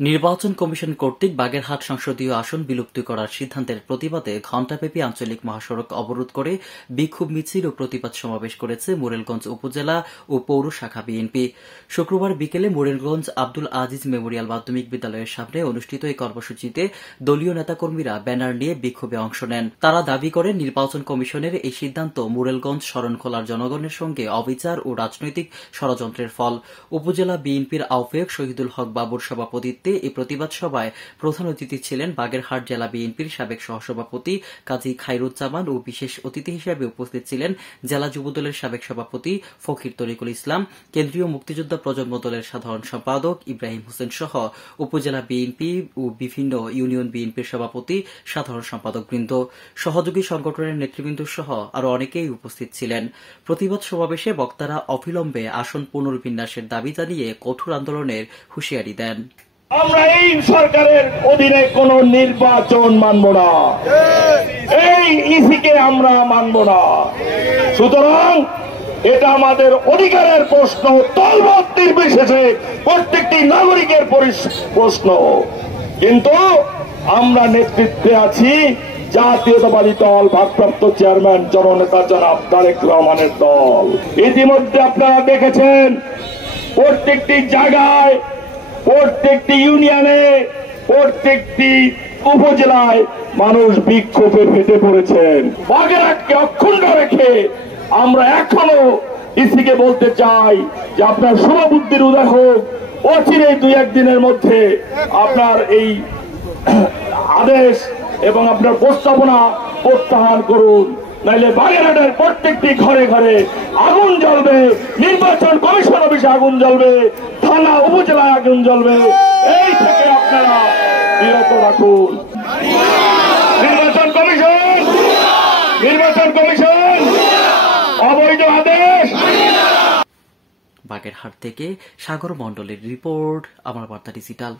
নির্বাচন কমিশন কর্তৃক বাগেরহাট সংসদীয় আসন বিলুপ্ত করার সিদ্ধান্তের প্রতিবাদে ঘণ্টাব্যাপী আঞ্চলিক মহাসড়ক অবরোধ করে বিক্ষোভ মিছিল ও প্রতিবাদ সমাবেশ করেছে মোরেলগঞ্জ উপজেলা ও পৌর শাখা বিএনপি। শুক্রবার বিকেলে মোরেলগঞ্জ আব্দুল আজিজ মেমোরিয়াল মাধ্যমিক বিদ্যালয়ের সামনে অনুষ্ঠিত এই কর্মসূচিতে দলীয় নেতাকর্মীরা ব্যানার নিয়ে বিক্ষোভে অংশ নেন। তারা দাবি করেন নির্বাচন কমিশনের এই সিদ্ধান্ত মোরেলগঞ্জ শরণখোলার জনগণের সঙ্গে অবিচার ও রাজনৈতিক ষড়যন্ত্রের ফল। উপজেলা বিএনপির আহ্বায়ক শহীদুল হক বাবুর সভাপতিত্বে এই প্রতিবাদ সভায় প্রধান অতিথি ছিলেন বাগেরহাট জেলা বিএনপির সাবেক সহসভাপতি কাজী খায়রুজ্জামান ও বিশেষ অতিথি হিসেবে উপস্থিত ছিলেন জেলা যুবদলের সাবেক সভাপতি ফকির তরিকুল ইসলাম, কেন্দ্রীয় মুক্তিযোদ্ধা প্রজন্ম দলের সাধারণ সম্পাদক ইব্রাহিম হোসেন সহ উপজেলা বিএনপি ও বিভিন্ন ইউনিয়ন বিএনপির সভাপতি, সাধারণ সম্পাদকবৃন্দ, সহযোগী সংগঠনের নেতৃবৃন্দ সহ আরও অনেকেই উপস্থিত ছিলেন। প্রতিবাদ সমাবেশে বক্তারা অবিলম্বে আসন পুনর্বিন্যাসের দাবি জানিয়ে কঠোর আন্দোলনের হুঁশিয়ারি দেন। আমরা এই সরকারের অধীনে কোন নির্বাচন মানব না, এই ইসিকে আমরা মানব না। সুতরাং এটা আমাদের অধিকারের প্রশ্ন, দলমত নির্বিশেষে প্রত্যেকটি নাগরিকের প্রশ্ন। কিন্তু আমরা নেতৃত্বে আছি জাতীয়তাবাদী দল ভারপ্রাপ্ত চেয়ারম্যান জননেতা জনাব তারেক রহমানের দল। ইতিমধ্যে আপনারা দেখেছেন প্রত্যেকটি জায়গায়, প্রত্যেকটি ইউনিয়নে, প্রত্যেকটি উপজেলায় মানুষ বিক্ষোভে ফেটে পড়েছেন। বাগেরহাটকে অক্ষুণ্ণ রেখে আমরা এখনো ইসিকে বলতে চাই যে আপনার শুভবুদ্ধির উদয় হোক, অচিরেই 2-1 দিনের মধ্যে আপনার এই আদেশ এবং আপনার প্রস্তাবনা প্রত্যাহার করুন, নাইলে বাগেরহাটের প্রত্যেকটি ঘরে ঘরে আগুন জ্বলবে, নির্বাচন কমিশন অফিসে আগুন জ্বলবে, থানা উপজেলায় আগুন জ্বলবে। এই থেকে আপনারা বিরত রাখুন। নির্বাচন কমিশন অবৈধ আদেশ। বাগেরহাট থেকে সাগর মণ্ডলের রিপোর্ট, আমার বার্তা ডিজিটাল।